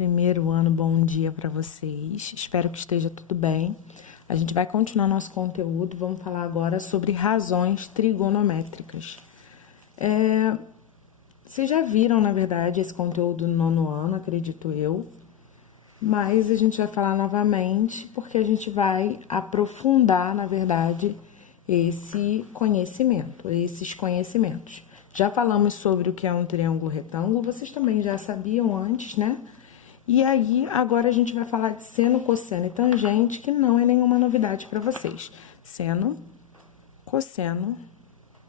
Primeiro ano, bom dia para vocês. Espero que esteja tudo bem. A gente vai continuar nosso conteúdo. Vamos falar agora sobre razões trigonométricas. Vocês já viram, na verdade, esse conteúdo no nono ano, acredito eu. Mas a gente vai falar novamente porque a gente vai aprofundar, na verdade, esses conhecimentos. Já falamos sobre o que é um triângulo retângulo, vocês também já sabiam antes, né? E aí, agora a gente vai falar de seno, cosseno e tangente, que não é nenhuma novidade para vocês. Seno, cosseno,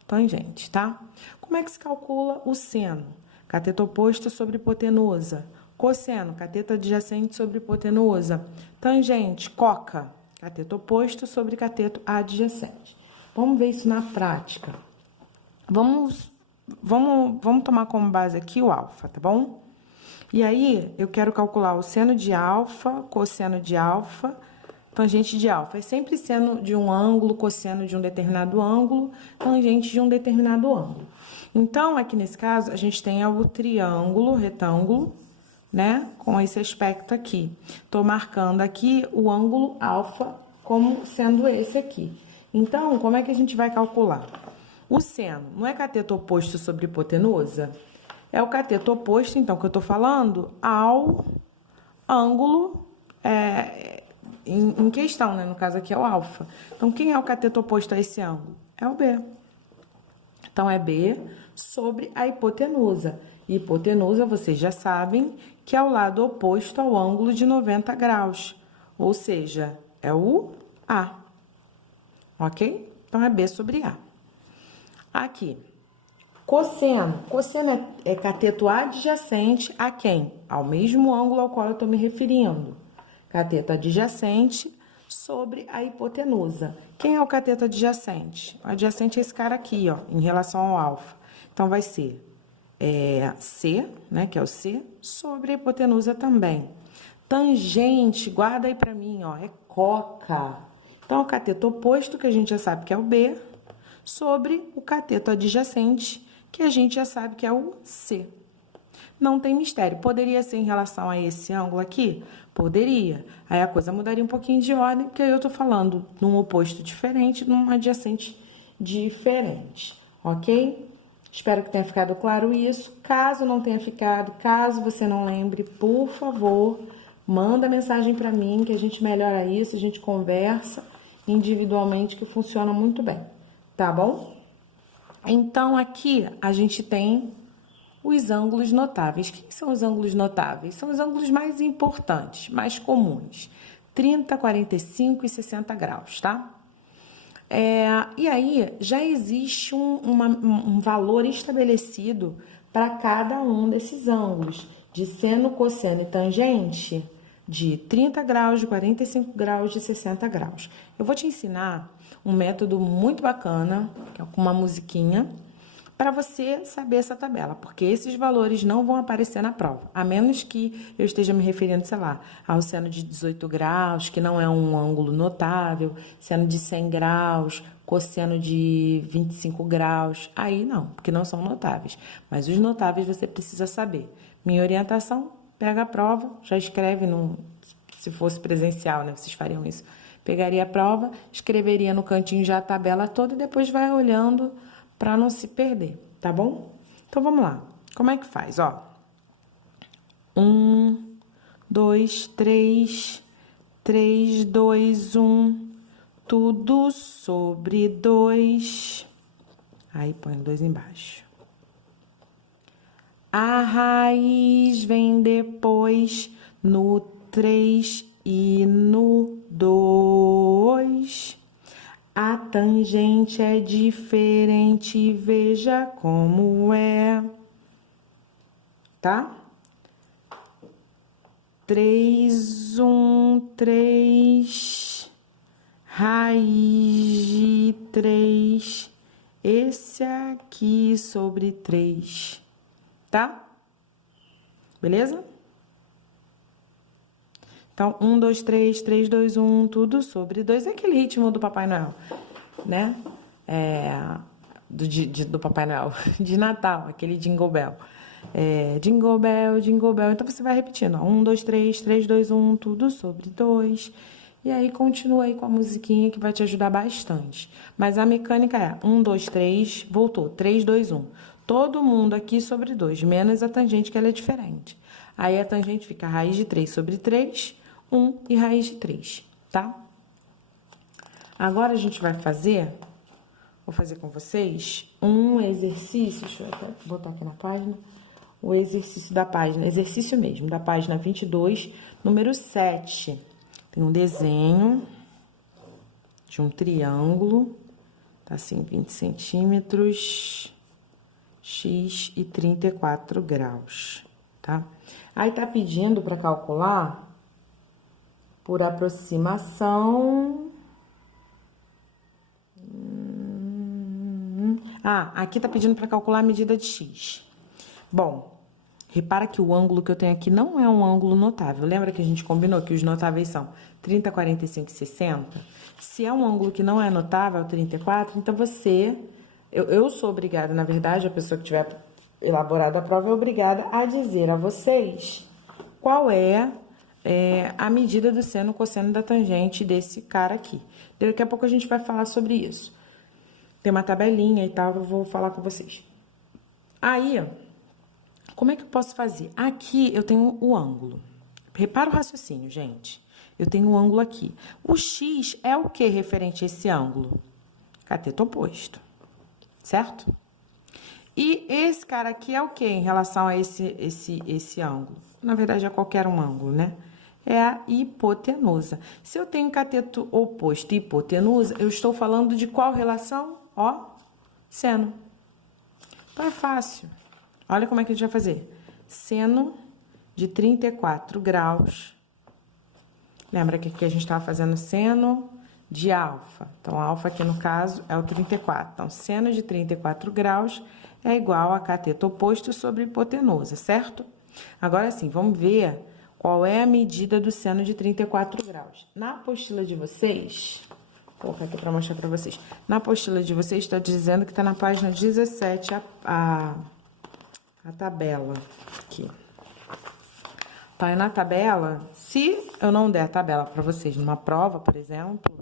tangente, tá? Como é que se calcula o seno? Cateto oposto sobre hipotenusa. Cosseno, cateto adjacente sobre hipotenusa. Tangente, coca, cateto oposto sobre cateto adjacente. Vamos ver isso na prática. Vamos tomar como base aqui o alfa, tá bom? E aí, eu quero calcular o seno de alfa, cosseno de alfa, tangente de alfa. É sempre seno de um ângulo, cosseno de um determinado ângulo, tangente de um determinado ângulo. Então, aqui nesse caso, a gente tem o triângulo, retângulo, né? Com esse aspecto aqui. Tô marcando aqui o ângulo alfa como sendo esse aqui. Então, como é que a gente vai calcular? O seno não é cateto oposto sobre hipotenusa? É o cateto oposto, então, que eu tô falando, ao ângulo em questão, né? No caso aqui é o alfa. Então, quem é o cateto oposto a esse ângulo? É o B. Então, é B sobre a hipotenusa. Hipotenusa, vocês já sabem, que é o lado oposto ao ângulo de 90 graus. Ou seja, é o A. Ok? Então, é B sobre A. Aqui, cosseno. Cosseno é cateto adjacente a quem? Ao mesmo ângulo ao qual eu estou me referindo. Cateto adjacente sobre a hipotenusa. Quem é o cateto adjacente? O adjacente é esse cara aqui, ó, em relação ao alfa. Então, vai ser C, né, que é o C, sobre a hipotenusa também. Tangente, guarda aí pra mim, ó, é coca. Então, o cateto oposto, que a gente já sabe que é o B, sobre o cateto adjacente, que a gente já sabe que é o C. Não tem mistério. Poderia ser em relação a esse ângulo aqui? Poderia. Aí a coisa mudaria um pouquinho de ordem, porque eu tô falando num oposto diferente, num adjacente diferente, ok? Espero que tenha ficado claro isso. Caso não tenha ficado, caso você não lembre, por favor, manda mensagem para mim que a gente melhora isso, a gente conversa individualmente, que funciona muito bem, tá bom? Então, aqui a gente tem os ângulos notáveis. Quem são os ângulos notáveis? São os ângulos mais importantes, mais comuns. 30, 45 e 60 graus, tá? E aí, já existe um valor estabelecido para cada um desses ângulos, de seno, cosseno e tangente, de 30 graus, de 45 graus, de 60 graus. Eu vou te ensinar um método muito bacana, que é com uma musiquinha, para você saber essa tabela, porque esses valores não vão aparecer na prova, a menos que eu esteja me referindo, sei lá, ao seno de 18 graus, que não é um ângulo notável, seno de 100 graus, cosseno de 25 graus, aí não, porque não são notáveis. Mas os notáveis você precisa saber. Minha orientação, pega a prova, já escreve, se fosse presencial, né, vocês fariam isso. Pegaria a prova, escreveria no cantinho já a tabela toda e depois vai olhando para não se perder, tá bom? Então, vamos lá. Como é que faz? Ó, 1, 2, 3, 3, 2, 1, tudo sobre 2. Aí, põe 2 embaixo. A raiz vem depois no 3 e no 2. A tangente é diferente, veja como é, tá? 3, 1, 3, raiz de 3, esse aqui sobre 3, tá? Beleza? Então, 1, 2, 3, 3, 2, 1, tudo sobre 2. É aquele ritmo do Papai Noel, né? Do Papai Noel, de Natal, aquele Jingle Bell. Jingle Bell, Jingle Bell. Então, você vai repetindo, ó, 1, 2, 3, 3, 2, 1, tudo sobre 2. E aí, continua aí com a musiquinha que vai te ajudar bastante. Mas a mecânica é 1, 2, 3, voltou, 3, 2, 1. Todo mundo aqui sobre 2, menos a tangente, que ela é diferente. Aí, a tangente fica raiz de 3 sobre 3, 1 e raiz de 3, tá? Agora, a gente vai fazer, vou fazer com vocês, um exercício, deixa eu até botar aqui na página, o exercício da página, exercício mesmo, da página 22, número 7. Tem um desenho de um triângulo, tá assim, 20 centímetros, x e 34 graus, tá? Aí, tá pedindo para calcular por aproximação. Aqui tá pedindo para calcular a medida de x. Bom, repara que o ângulo que eu tenho aqui não é um ângulo notável. Lembra que a gente combinou que os notáveis são 30, 45 e 60? Se é um ângulo que não é notável, 34, então eu sou obrigada, na verdade, a pessoa que tiver elaborado a prova é obrigada a dizer a vocês qual é a medida do seno, cosseno da tangente desse cara aqui. Daqui a pouco a gente vai falar sobre isso. Tem uma tabelinha e tal, eu vou falar com vocês. Aí, como é que eu posso fazer? Aqui eu tenho o ângulo. Repara o raciocínio, gente. Eu tenho um ângulo aqui. O x é o que referente a esse ângulo? Cateto oposto, certo? E esse cara aqui é o que em relação a esse ângulo? Na verdade, é qualquer um ângulo, né? É a hipotenusa. Se eu tenho cateto oposto e hipotenusa, eu estou falando de qual relação? Ó, seno. Então, é fácil. Olha como é que a gente vai fazer. Seno de 34 graus. Lembra que aqui a gente estava fazendo seno de alfa. Então, alfa aqui no caso é o 34. Então, seno de 34 graus é igual a cateto oposto sobre hipotenusa, certo? Agora sim, vamos ver qual é a medida do seno de 34 graus. Na apostila de vocês, vou colocar aqui para mostrar para vocês. Na apostila de vocês está dizendo que está na página 17 a tabela aqui. Tá, na tabela, se eu não der a tabela para vocês numa prova, por exemplo,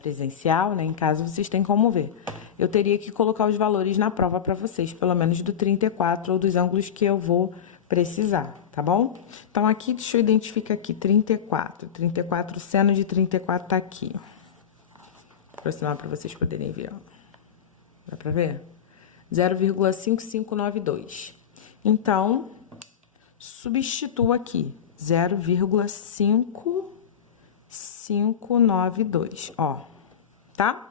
presencial, né, em casa vocês têm como ver. Eu teria que colocar os valores na prova para vocês, pelo menos do 34 ou dos ângulos que eu vou precisar, tá bom? Então, aqui, deixa eu identificar aqui, 34. 34, seno de 34 tá aqui. Vou aproximar para vocês poderem ver, ó. Dá para ver? 0,5592. Então, substituo aqui, 0,5592, ó, tá?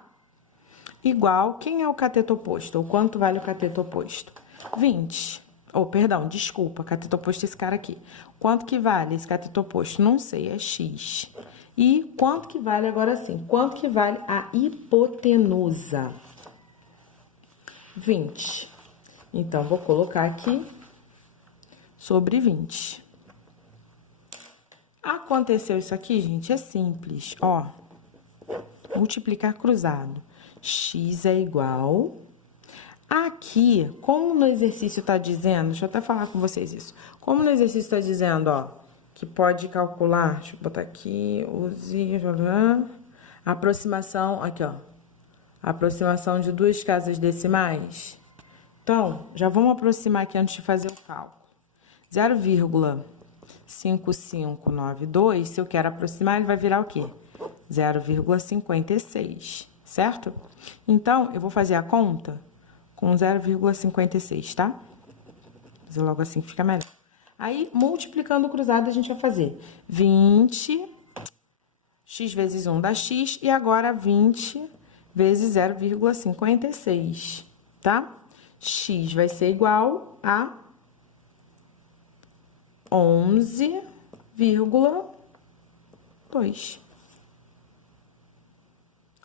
Igual, quem é o cateto oposto? Ou quanto vale o cateto oposto? 20. Perdão, desculpa, cateto oposto é esse cara aqui. Quanto que vale esse cateto oposto? Não sei, é x. E quanto que vale, agora sim, quanto que vale a hipotenusa? 20. Então, vou colocar aqui sobre 20. Aconteceu isso aqui, gente, é simples, ó. Multiplicar cruzado. X é igual. Aqui, como no exercício tá dizendo, deixa eu até falar com vocês isso. Como no exercício tá dizendo, ó, que pode calcular, deixa eu botar aqui, use aproximação, aqui, ó. Aproximação de duas casas decimais. Então, já vamos aproximar aqui antes de fazer o cálculo. 0,5592, se eu quero aproximar, ele vai virar o quê? 0,56, certo? Então, eu vou fazer a conta com 0,56, tá? Vou fazer logo assim, fica melhor. Aí, multiplicando o cruzado, a gente vai fazer 20, x vezes 1 dá x, e agora 20 vezes 0,56, tá? X vai ser igual a 11,2.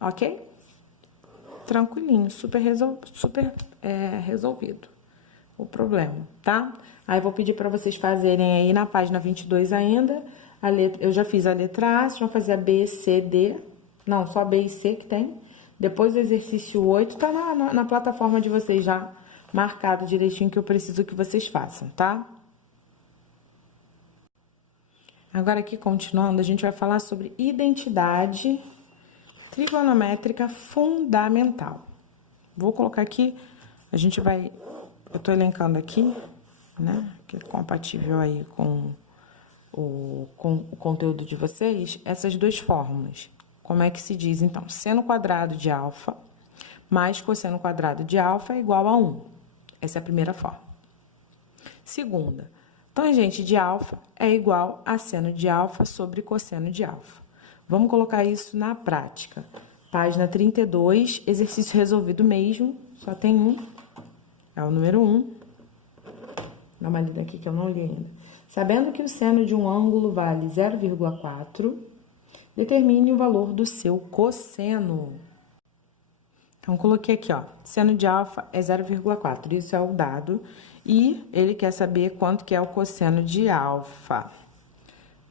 Ok? Tranquilinho, super resolvido o problema, tá? Aí, vou pedir para vocês fazerem aí na página 22 ainda, eu já fiz a letra A, vocês vão fazer a B, C, D, não, só B e C que tem. Depois o exercício 8 tá na plataforma de vocês já, marcado direitinho que eu preciso que vocês façam, tá? Agora aqui, continuando, a gente vai falar sobre identidade trigonométrica fundamental. Vou colocar aqui, eu tô elencando aqui, né, que é compatível aí com o conteúdo de vocês, essas duas fórmulas. Como é que se diz, então? Seno quadrado de alfa mais cosseno quadrado de alfa é igual a 1. Essa é a primeira fórmula. Segunda, tangente de alfa é igual a seno de alfa sobre cosseno de alfa. Vamos colocar isso na prática. Página 32, exercício resolvido mesmo, só tem um, é o número 1. Dá uma lida aqui que eu não li ainda. Sabendo que o seno de um ângulo vale 0,4, determine o valor do seu cosseno. Então, coloquei aqui, ó, seno de alfa é 0,4, isso é o dado, e ele quer saber quanto que é o cosseno de alfa.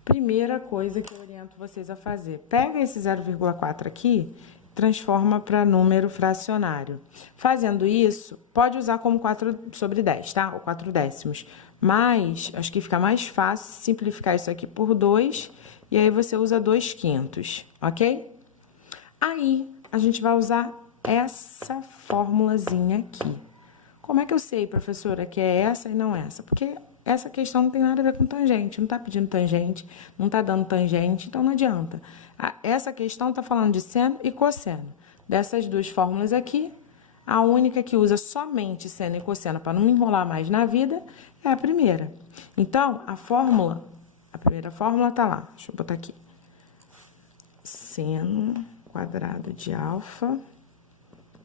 Primeira coisa que eu oriento vocês a fazer, pega esse 0,4 aqui, transforma para número fracionário. Fazendo isso, pode usar como 4/10, tá? Ou 4 décimos. Mas, acho que fica mais fácil simplificar isso aqui por 2, e aí você usa 2/5, ok? Aí, a gente vai usar essa formulazinha aqui. Como é que eu sei, professora, que é essa e não essa? Porque essa questão não tem nada a ver com tangente, não tá pedindo tangente, não tá dando tangente, então não adianta. Essa questão tá falando de seno e cosseno. Dessas duas fórmulas aqui, a única que usa somente seno e cosseno para não me enrolar mais na vida é a primeira. Então, a primeira fórmula tá lá, deixa eu botar aqui. Seno quadrado de alfa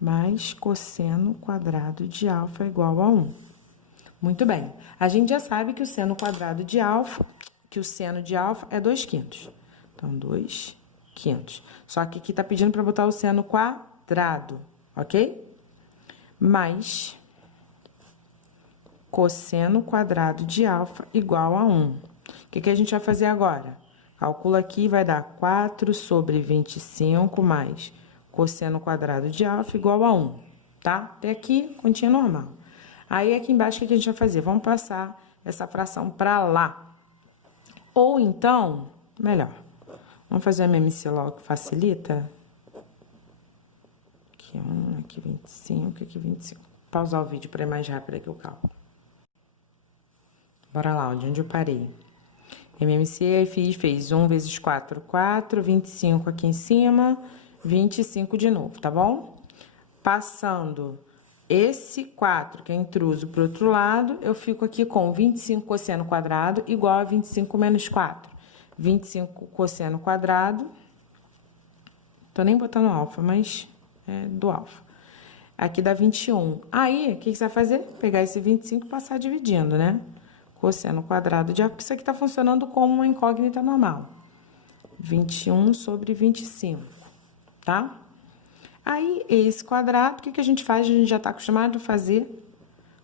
mais cosseno quadrado de alfa é igual a 1. Muito bem. A gente já sabe que o seno quadrado de alfa, que o seno de alfa é 2/5. Então, 2/5. Só que aqui tá pedindo para botar o seno quadrado, ok? Mais cosseno quadrado de alfa igual a 1. O que a gente vai fazer agora? Calcula aqui, vai dar 4/25 mais cosseno quadrado de alfa igual a 1, tá? Até aqui, continha normal. Aí, aqui embaixo, o que a gente vai fazer? Vamos passar essa fração para lá. Ou então, melhor, vamos fazer a MMC logo, que facilita. Aqui 1, aqui 25, aqui 25. Pausar o vídeo para ir mais rápido aqui o cálculo. Bora lá, onde eu parei. MMC, aí fez 1 vezes 4, 4, 25 aqui em cima, 25 de novo, tá bom? Passando esse 4, que é intruso, para o outro lado, eu fico aqui com 25 cosseno quadrado igual a 25 menos 4. 25 cosseno quadrado, tô nem botando alfa, mas é do alfa. Aqui dá 21. Aí, o que você vai fazer? Pegar esse 25 e passar dividindo, né? Cosseno quadrado de alfa, porque isso aqui tá funcionando como uma incógnita normal. 21 sobre 25, tá? Aí, esse quadrado, o que a gente faz? A gente já tá acostumado a fazer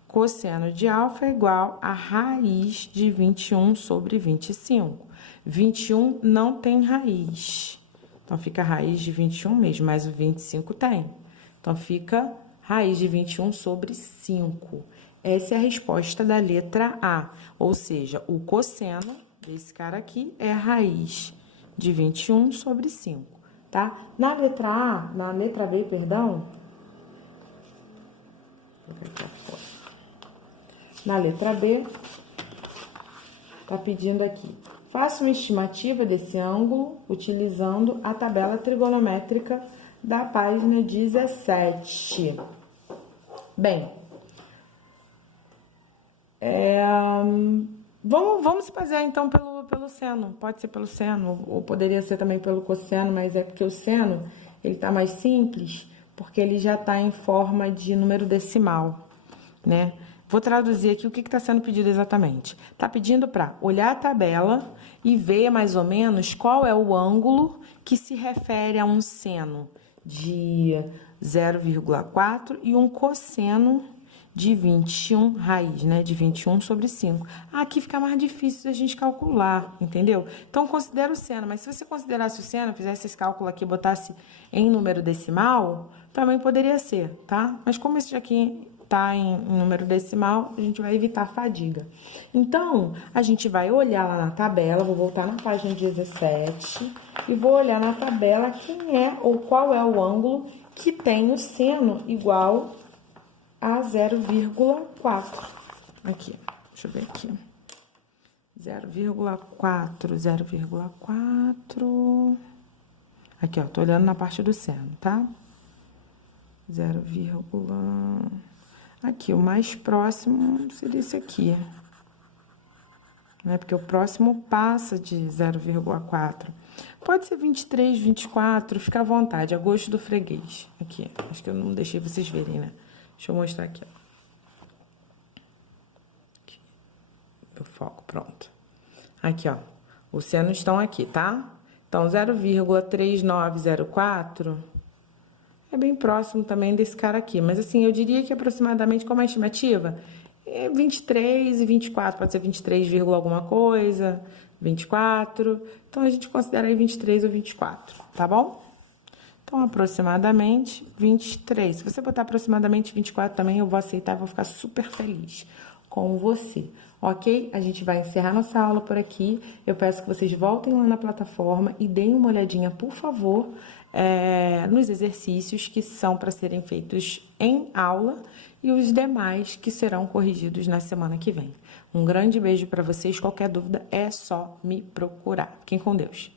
cosseno de alfa é igual a raiz de 21 sobre 25. 21 não tem raiz. Então, fica raiz de 21 mesmo, mas o 25 tem. Então, fica raiz de 21 sobre 5. Essa é a resposta da letra A. Ou seja, o cosseno desse cara aqui é a raiz de 21 sobre 5, tá? Na letra A, na letra B, perdão. Na letra B, tá pedindo aqui. Faça uma estimativa desse ângulo utilizando a tabela trigonométrica da página 17. Bem, vamos se basear então pelo seno. Pode ser pelo seno, ou poderia ser também pelo cosseno, mas é porque o seno ele tá mais simples, porque ele já tá em forma de número decimal, né? Vou traduzir aqui o que está sendo pedido exatamente. Está pedindo para olhar a tabela e ver mais ou menos qual é o ângulo que se refere a um seno de 0,4 e um cosseno de 21, raiz, né? De 21 sobre 5. Aqui fica mais difícil a gente calcular, entendeu? Então, considera o seno, mas se você considerasse o seno, fizesse esse cálculo aqui e botasse em número decimal, também poderia ser, tá? Mas como esse aqui tá em número decimal, a gente vai evitar a fadiga. Então, a gente vai olhar lá na tabela, vou voltar na página 17 e vou olhar na tabela quem é ou qual é o ângulo que tem o seno igual a 0,4. Aqui, deixa eu ver aqui. 0,4, 0,4. Aqui, ó, tô olhando na parte do seno, tá? 0, aqui, o mais próximo seria esse aqui. Né? Porque o próximo passa de 0,4. Pode ser 23, 24, fica à vontade, a gosto do freguês. Aqui, acho que eu não deixei vocês verem, né? Deixa eu mostrar aqui, ó. Aqui. Meu foco, pronto. Aqui, ó, os senos estão aqui, tá? Então, 0,3904 é bem próximo também desse cara aqui. Mas, assim, eu diria que aproximadamente, como é a estimativa, é 23 e 24. Pode ser 23, alguma coisa, 24. Então, a gente considera aí 23 ou 24, tá bom? Então, aproximadamente 23. Se você botar aproximadamente 24 também, eu vou aceitar e vou ficar super feliz com você, ok? A gente vai encerrar nossa aula por aqui. Eu peço que vocês voltem lá na plataforma e deem uma olhadinha, por favor, nos exercícios que são para serem feitos em aula e os demais que serão corrigidos na semana que vem. Um grande beijo para vocês. Qualquer dúvida é só me procurar. Fiquem com Deus.